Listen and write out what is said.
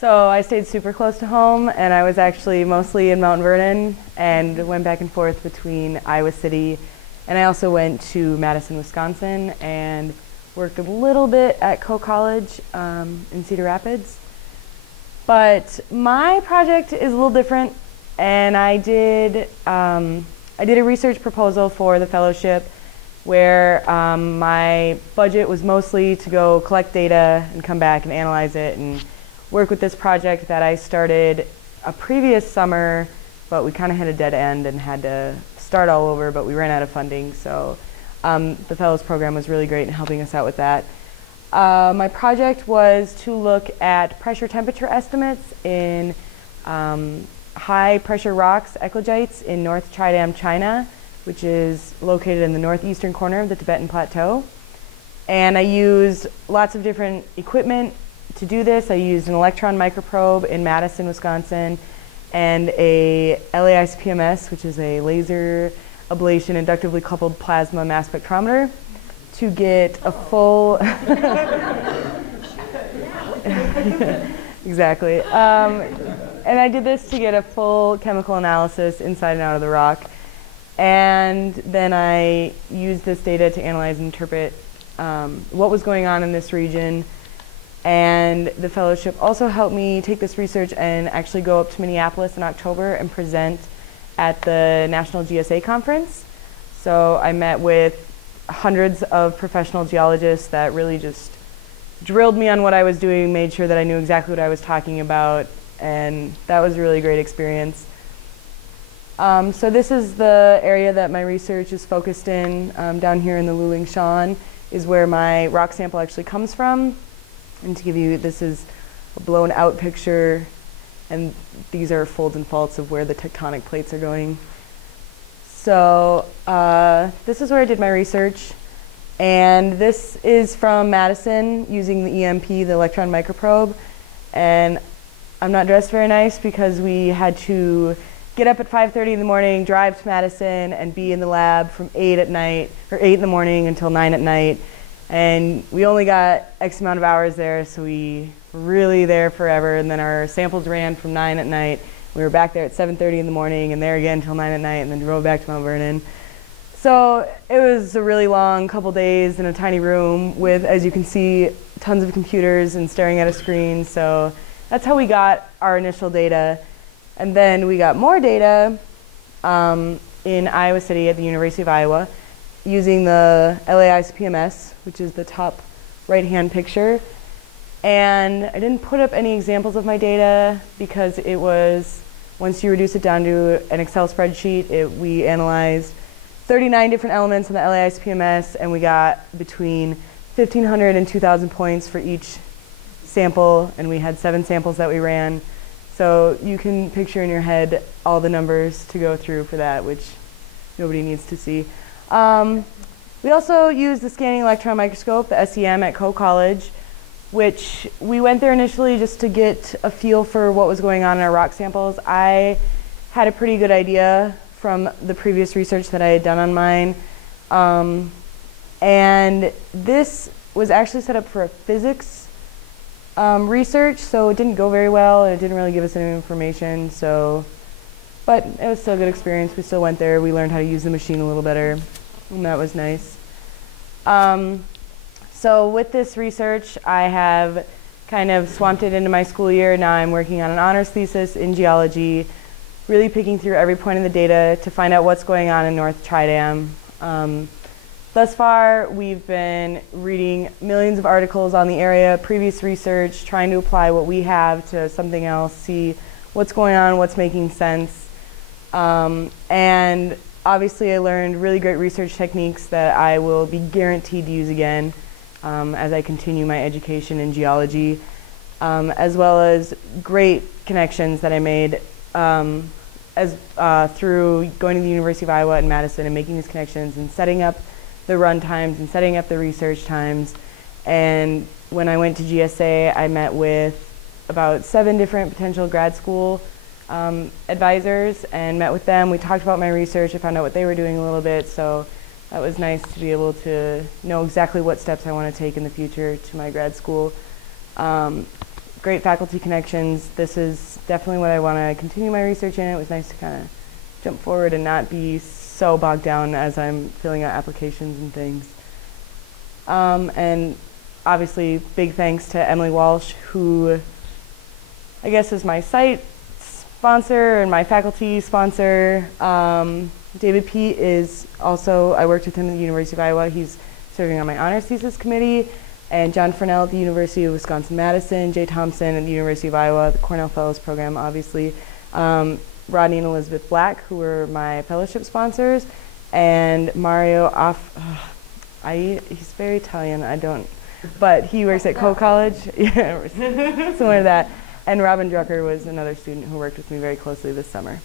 So I stayed super close to home, and I was actually mostly in Mount Vernon and went back and forth between Iowa City, and I also went to Madison, Wisconsin, and worked a little bit at College in Cedar Rapids. But my project is a little different, and I did a research proposal for the fellowship where my budget was mostly to go collect data and come back and analyze it and work with this project that I started a previous summer, but we kind of hit a dead end and had to start all over, but we ran out of funding. So the Fellows Program was really great in helping us out with that. My project was to look at pressure temperature estimates in high pressure rocks, eclogites, in North Chidam, China, which is located in the northeastern corner of the Tibetan Plateau. And I used lots of different equipment to do this. I used an electron microprobe in Madison, Wisconsin, and a LAICPMS, which is a laser ablation inductively coupled plasma mass spectrometer, to get a full exactly. And I did this to get a full chemical analysis inside and out of the rock. And then I used this data to analyze and interpret what was going on in this region. And the fellowship also helped me take this research and actually go up to Minneapolis in October and present at the National GSA Conference. So I met with hundreds of professional geologists that really just drilled me on what I was doing, made sure that I knew exactly what I was talking about, and that was a really great experience. So this is the area that my research is focused in. Down here in the Luling Shan is where my rock sample actually comes from. And to give you, this is a blown out picture, and these are folds and faults of where the tectonic plates are going. So this is where I did my research, and this is from Madison using the EMP, the electron microprobe. And I'm not dressed very nice because we had to get up at 5:30 in the morning, drive to Madison, and be in the lab from 8 at night, or 8 in the morning until 9 at night. And we only got X amount of hours there, so we were really there forever. And then our samples ran from 9 at night. We were back there at 7:30 in the morning and there again until 9 at night, and then drove back to Mount Vernon. So it was a really long couple days in a tiny room with, as you can see, tons of computers and staring at a screen. So that's how we got our initial data. And then we got more data in Iowa City at the University of Iowa using the LAICPMS, which is the top right-hand picture. And I didn't put up any examples of my data because it was, once you reduce it down to an Excel spreadsheet, we analyzed 39 different elements in the LAICPMS, and we got between 1,500 and 2,000 points for each sample, and we had 7 samples that we ran. So you can picture in your head all the numbers to go through for that, which nobody needs to see. We also used the scanning electron microscope, the SEM, at College, which we went there initially just to get a feel for what was going on in our rock samples. I had a pretty good idea from the previous research that I had done on mine. And this was actually set up for a physics research, so it didn't go very well, and it didn't really give us any information. But it was still a good experience. We still went there. We learned how to use the machine a little better, and that was nice. So with this research, I have kind of swamped it into my school year. Now I'm working on an honors thesis in geology, really picking through every point of the data to find out what's going on in North Chidam. Thus far, we've been reading millions of articles on the area, previous research, trying to apply what we have to something else, see what's going on, what's making sense. And obviously I learned really great research techniques that I will be guaranteed to use again as I continue my education in geology, as well as great connections that I made through going to the University of Iowa and Madison and making these connections and setting up the run times and setting up the research times. And when I went to GSA, I met with about 7 different potential grad school advisors and met with them. We talked about my research. I found out what they were doing a little bit, so that was nice to be able to know exactly what steps I want to take in the future to my grad school. great faculty connections. This is definitely what I want to continue my research in. It was nice to kind of jump forward and not be so bogged down as I'm filling out applications and things. And obviously, big thanks to Emily Walsh, who I guess is my site sponsor and my faculty sponsor. David Pete is also, I worked with him at the University of Iowa. He's serving on my honors thesis committee. And John Furnell at the University of Wisconsin-Madison, Jay Thompson at the University of Iowa, the Cornell Fellows Program, obviously. Rodney and Elizabeth Black, who were my fellowship sponsors. And Mario he's very Italian, but he works at Cole College. Yeah, similar to that. And Robin Drucker was another student who worked with me very closely this summer.